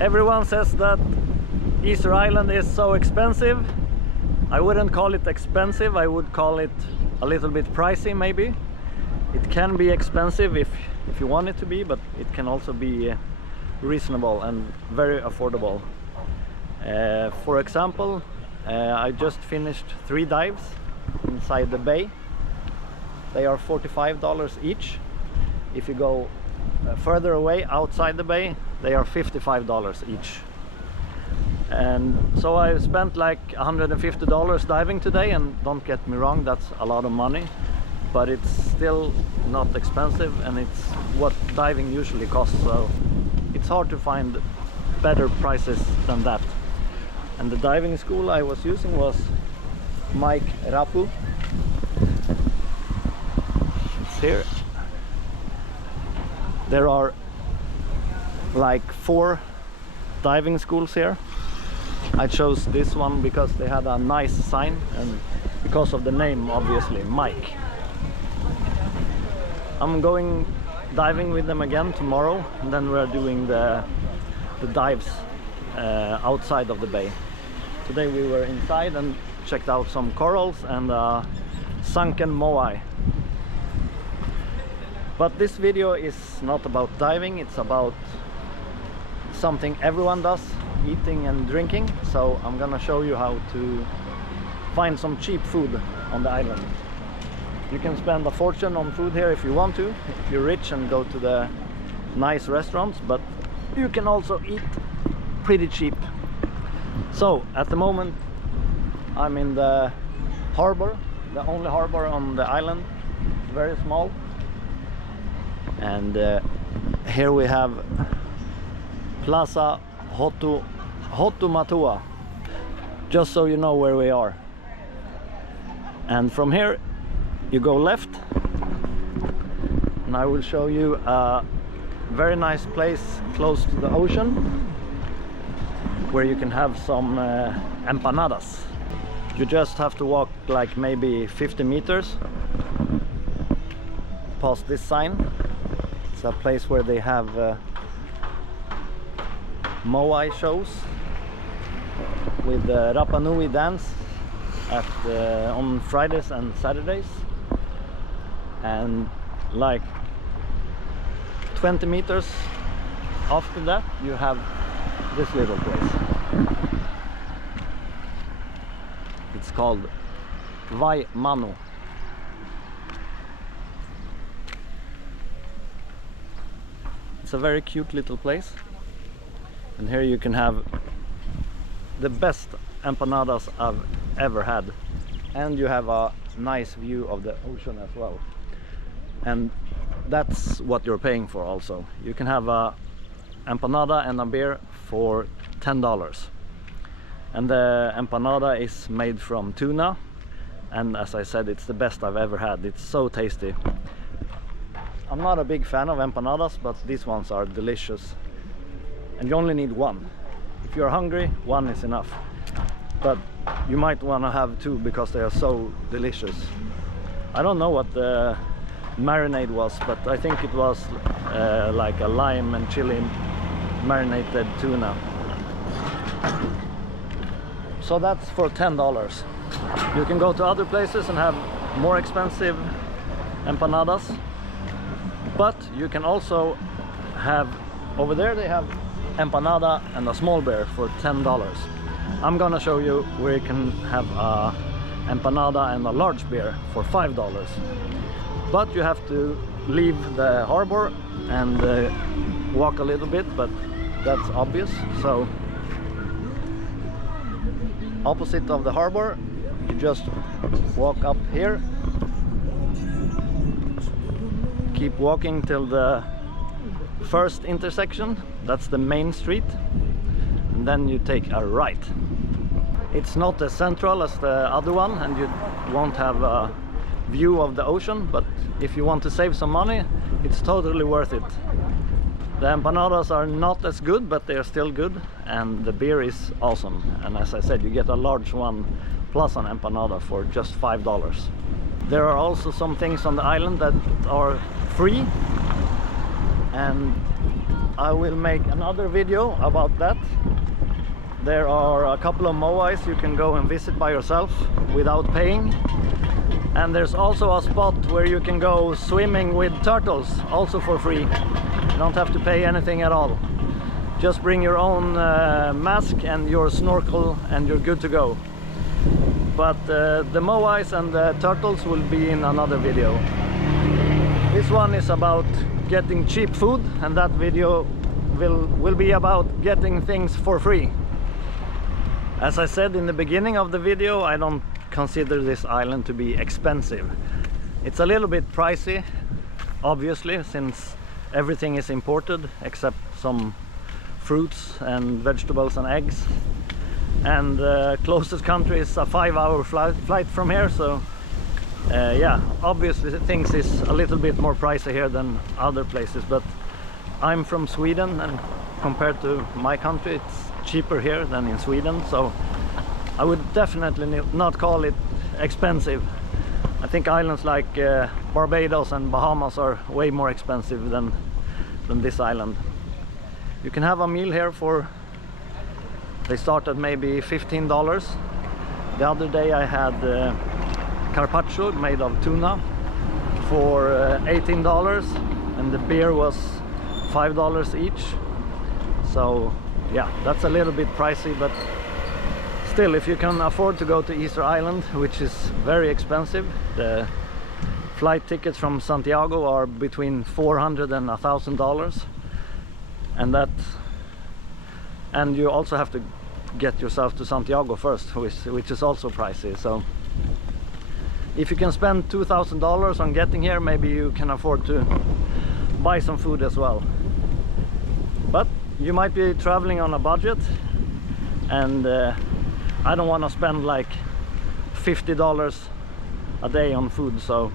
Everyone says that Easter Island is so expensive. I wouldn't call it expensive, I would call it a little bit pricey maybe. It can be expensive if you want it to be, but it can also be reasonable and very affordable. For example, I just finished 3 dives inside the bay. They are $45 each. If you go further away outside the bay, they are $55 each. And so I spent like $150 diving today, and don't get me wrong, that's a lot of money, but it's still not expensive, and it's what diving usually costs, so it's hard to find better prices than that. And the diving school I was using was Mike Rapu. It's here. There are like 4 diving schools here. I chose this one because they had a nice sign, and because of the name, obviously, Mike. I'm going diving with them again tomorrow, and then we're doing the dives outside of the bay. Today we were inside and checked out some corals and sunken moai. But this video is not about diving, it's about something everyone does, eating and drinking. So I'm gonna show you how to find some cheap food on the island. You can spend a fortune on food here if you want to, if you're rich and go to the nice restaurants, but you can also eat pretty cheap. So at the moment I'm in the harbor, the only harbor on the island, very small. And here we have Plaza Hotumatua, just so you know where we are. And from here you go left, and I will show you a very nice place close to the ocean where you can have some empanadas. You just have to walk like maybe 50 meters past this sign. It's a place where they have moai shows with the Rapa Nui dance on Fridays and Saturdays. And like 20 meters after that you have this little place. It's called Vai Manu. It's a very cute little place, and here you can have the best empanadas I've ever had, and you have a nice view of the ocean as well. And that's what you're paying for also. You can have a empanada and a beer for $10, and the empanada is made from tuna, and as I said, it's the best I've ever had. It's so tasty. I'm not a big fan of empanadas, but these ones are delicious, and you only need one. If you're hungry, one is enough, but you might want to have 2 because they are so delicious. I don't know what the marinade was, but I think it was like a lime and chili marinated tuna. So that's for $10. You can go to other places and have more expensive empanadas, but you can also have, over there they have empanada and a small beer for $10. I'm gonna show you where you can have a empanada and a large beer for $5. But you have to leave the harbor and walk a little bit, but that's obvious. So opposite of the harbor, you just walk up here, keep walking till the first intersection, that's the main street, and then you take a right. It's not as central as the other one, and you won't have a view of the ocean, but if you want to save some money, it's totally worth it. The empanadas are not as good, but they are still good, and the beer is awesome. And as I said, you get a large one plus an empanada for just $5. There are also some things on the island that are free, and I will make another video about that. There are a couple of moais you can go and visit by yourself without paying, and there's also a spot where you can go swimming with turtles, also for free. You don't have to pay anything at all. Just bring your own mask and your snorkel and you're good to go. But the moais and the turtles will be in another video. This one is about getting cheap food, and that video will be about getting things for free. As I said in the beginning of the video, I don't consider this island to be expensive. It's a little bit pricey, obviously, since everything is imported except some fruits and vegetables and eggs. And the closest country is a 5-hour flight from here, so yeah, obviously things is a little bit more pricey here than other places, but I'm from Sweden, and compared to my country it's cheaper here than in Sweden, so I would definitely not call it expensive. I think islands like Barbados and Bahamas are way more expensive than this island. You can have a meal here for, they start at maybe $15. The other day I had carpaccio made of tuna for $18, and the beer was $5 each. So yeah, that's a little bit pricey, but still, if you can afford to go to Easter Island, which is very expensive, the flight tickets from Santiago are between $400 and $1,000, and you also have to get yourself to Santiago first, which is also pricey. So if you can spend $2,000 on getting here, maybe you can afford to buy some food as well. But you might be traveling on a budget, and I don't want to spend like $50 a day on food, so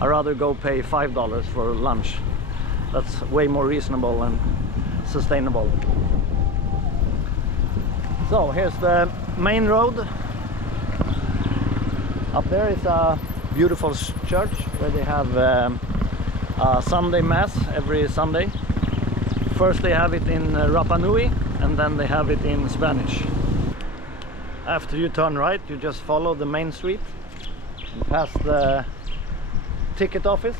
I'd rather go pay $5 for lunch. That's way more reasonable and sustainable. So here's the main road. Up there is a beautiful church where they have a Sunday Mass every Sunday. First they have it in Rapa Nui, and then they have it in Spanish. After you turn right, you just follow the main street and past the ticket office.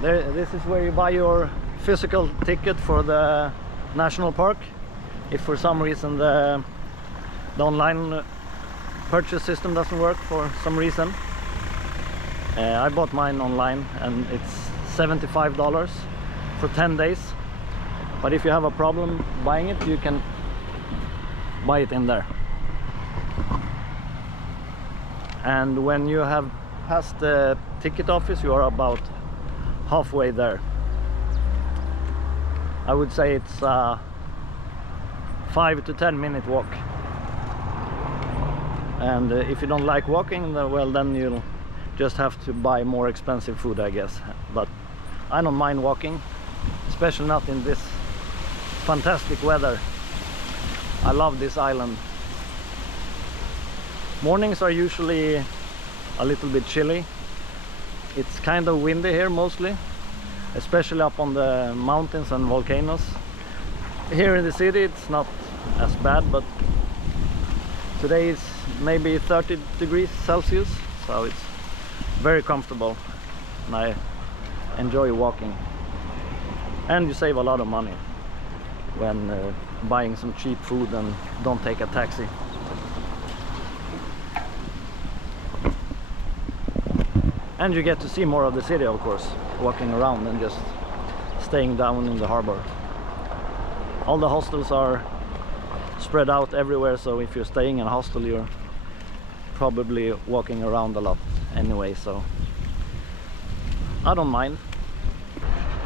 This is where you buy your physical ticket for the national park. If for some reason the online purchase system doesn't work for some reason. I bought mine online, and it's $75 for 10 days. But if you have a problem buying it, you can buy it in there. And when you have passed the ticket office, you are about halfway there. I would say it's a 5 to 10 minute walk. And if you don't like walking, well, then you'll just have to buy more expensive food, I guess. But I don't mind walking, especially not in this fantastic weather. I love this island. Mornings are usually a little bit chilly. It's kind of windy here mostly, especially up on the mountains and volcanoes. Here in the city it's not as bad, but today is maybe 30 degrees Celsius, so it's very comfortable, and I enjoy walking. And you save a lot of money when buying some cheap food and don't take a taxi. And you get to see more of the city, of course, walking around and just staying down in the harbor. All the hostels are spread out everywhere, so if you're staying in a hostel, you're probably walking around a lot anyway, so I don't mind.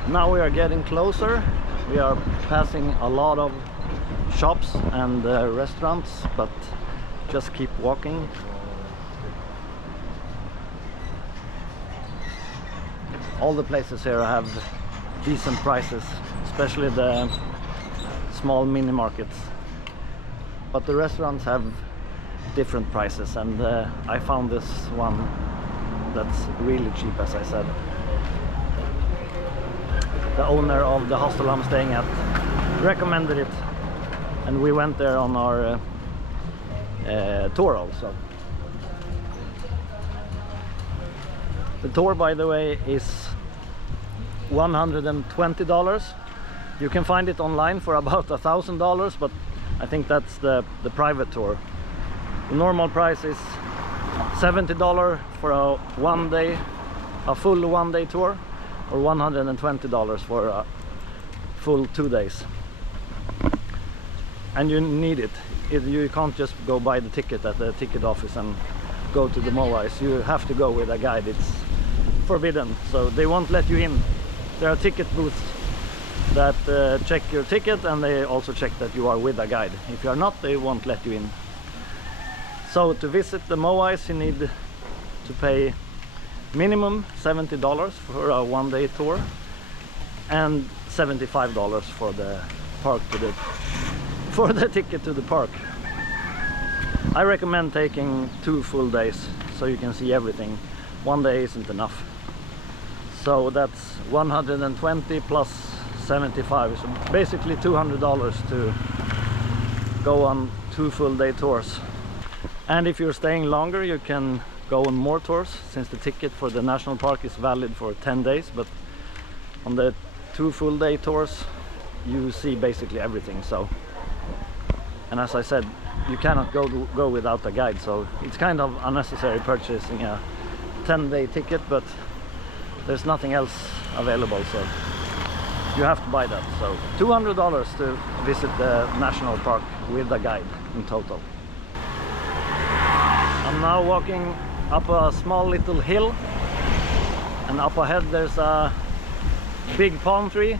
Now we are getting closer. We are passing a lot of shops and restaurants, but just keep walking. All the places here have decent prices, especially the small mini markets. But the restaurants have different prices, and I found this one that's really cheap, as I said. the owner of the hostel I'm staying at, recommended it, and we went there on our tour also. The tour, by the way, is $120. You can find it online for about $1,000, but I think that's the private tour. The normal price is $70 for a full one-day tour, or $120 for a full 2 days. And you need it. You can't just go buy the ticket at the ticket office and go to the Moais. You have to go with a guide. It's forbidden, so they won't let you in. There are ticket booths that check your ticket, and they also check that you are with a guide. If you are not, they won't let you in. So to visit the Moais, you need to pay minimum $70 for a one-day tour and $75 for the park for the ticket to the park. I recommend taking 2 full days so you can see everything. 1 day isn't enough. So that's 120 plus 75, so basically $200 to go on 2 full day tours. And if you're staying longer, you can go on more tours, since the ticket for the national park is valid for 10 days, but on the 2 full day tours you see basically everything. So, and as I said, you cannot go without a guide, so it's kind of unnecessary purchasing a 10-day ticket, but there's nothing else available, so you have to buy that. So $200 to visit the national park with a guide in total. I'm now walking up a small little hill, and up ahead there's a big palm tree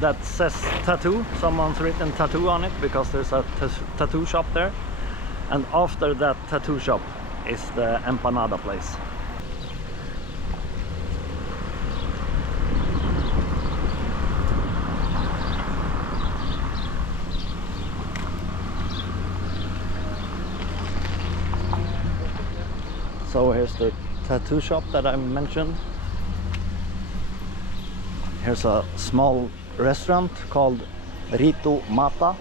that says tattoo. Someone's written tattoo on it because there's a tattoo shop there, and after that tattoo shop is the empanada place. So here's the tattoo shop that I mentioned. Here's a small restaurant called Rito Mata.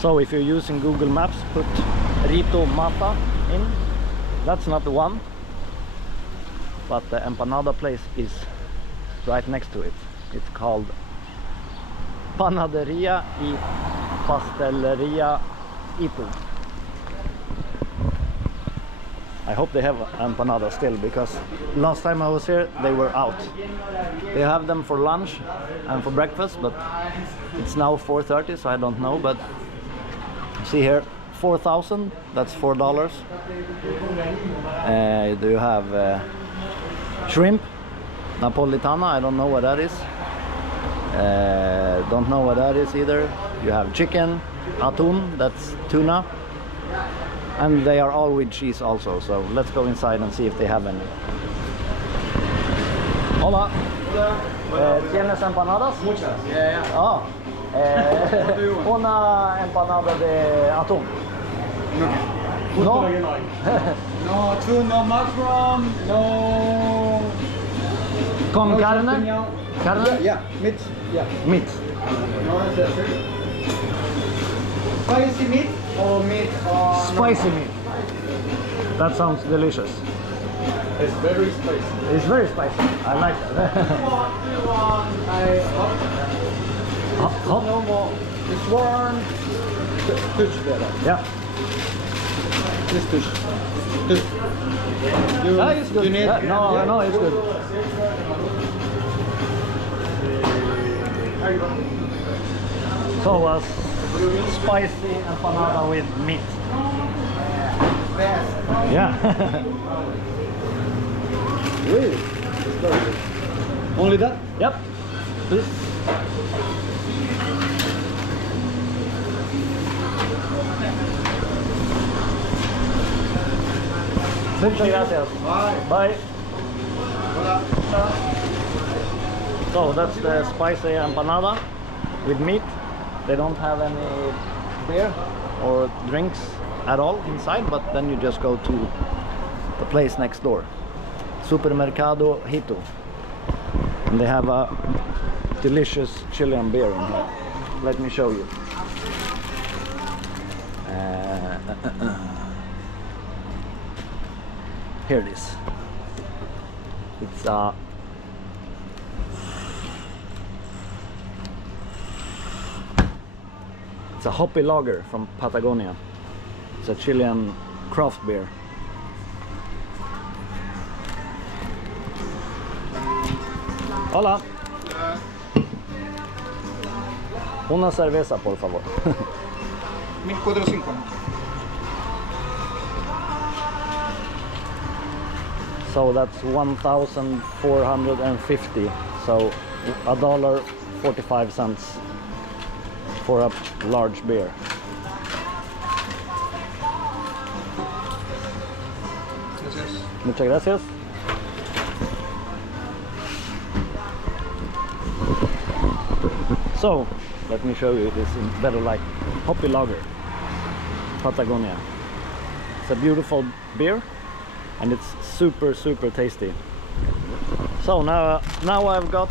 So if you're using Google Maps, put Rito Mata in. That's not the one, but the empanada place is right next to it. It's called Panaderia y Pasteleria Itu. I hope they have empanadas still, because last time I was here they were out. They have them for lunch and for breakfast, but it's now 4:30, so I don't know. But see here, 4,000, that's $4. Do you have shrimp napolitana? I don't know what that is. Don't know what that is either. You have chicken atún, that's tuna. And they are all with cheese also, so let's go inside and see if they have any. Hola. ¿Tienes empanadas? Muchas. Yeah, yeah. Oh. Una empanada de atún. No. No atún, no mushroom, no. Con no carne? champiñón. Carne? Yeah, meat. Yeah. Meat. No, that's it. Spicy meat or meat or Spicy meat. That sounds delicious. It's very spicy. It's very spicy. I like that. Hot? No more. It's warm. Touch better. Yeah. Just touch. It's good. You need, yeah, no, it's good. So a spicy empanada with meat. Yeah. Really? It's very good. Only that? Yep. Please. Muchas gracias. Bye. Bye. Hola. So that's the spicy empanada with meat. They don't have any beer or drinks at all inside, but then you just go to the place next door, Supermercado Hito, and they have a delicious Chilean beer in here. Let me show you. Here it is. It's a hoppy lager from Patagonia. It's a Chilean craft beer. Hola. Una cerveza, por favor. 1450. So that's 1,450. So $1.45 for a large beer. Gracias. Muchas gracias. So, let me show you this in better light. Hoppy lager, Patagonia. It's a beautiful beer, and it's super tasty. So now I've got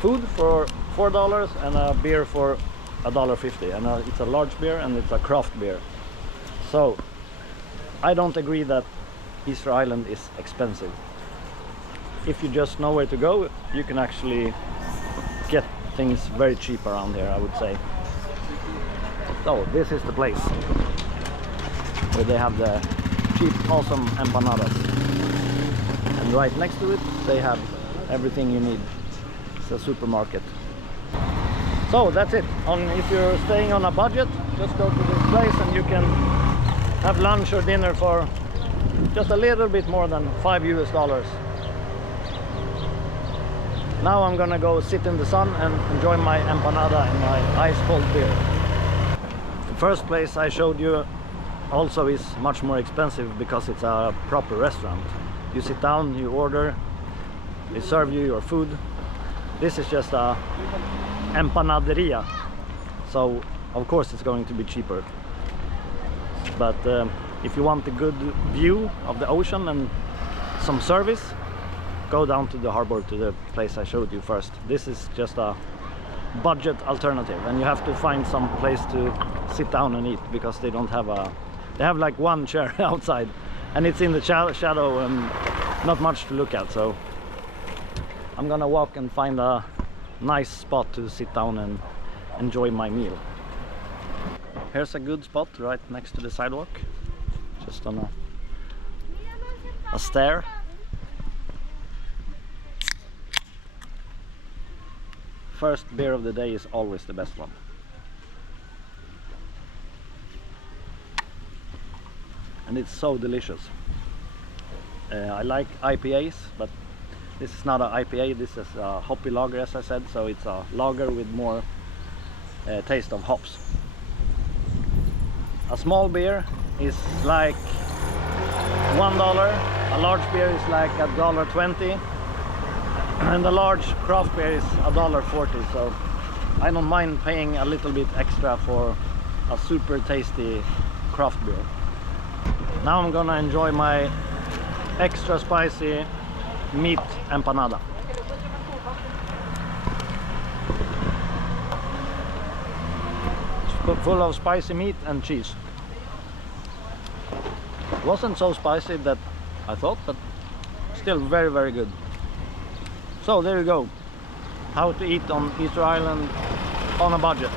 food for $4 and a beer for $1.50, and it's a large beer and it's a craft beer. So I don't agree that Easter Island is expensive. If you just know where to go, you can actually get things very cheap around here, I would say. So this is the place where they have the cheap, awesome empanadas, and right next to it they have everything you need. It's a supermarket. So that's it. If you're staying on a budget, just go to this place and you can have lunch or dinner for just a little bit more than $5 US. Now I'm gonna go sit in the sun and enjoy my empanada and my ice cold beer. The first place I showed you also is much more expensive because it's a proper restaurant. You sit down, you order, they serve you your food. This is just a empanaderia, so of course it's going to be cheaper. But if you want a good view of the ocean and some service, go down to the harbor, to the place I showed you first. This is just a budget alternative, and you have to find some place to sit down and eat because they don't have they have like one chair outside, and it's in the shadow and not much to look at. So I'm gonna walk and find a nice spot to sit down and enjoy my meal. Here's a good spot right next to the sidewalk, just on a stair. First beer of the day is always the best one. And it's so delicious. I like IPAs, but this is not an IPA, this is a hoppy lager, as I said, so it's a lager with more taste of hops. A small beer is like $1, a large beer is like $1.20, and a large craft beer is $1.40, so I don't mind paying a little bit extra for a super tasty craft beer. Now I'm gonna enjoy my extra spicy meat empanada. It's full of spicy meat and cheese. It wasn't so spicy that I thought, but still very good. So there you go, how to eat on Easter Island on a budget.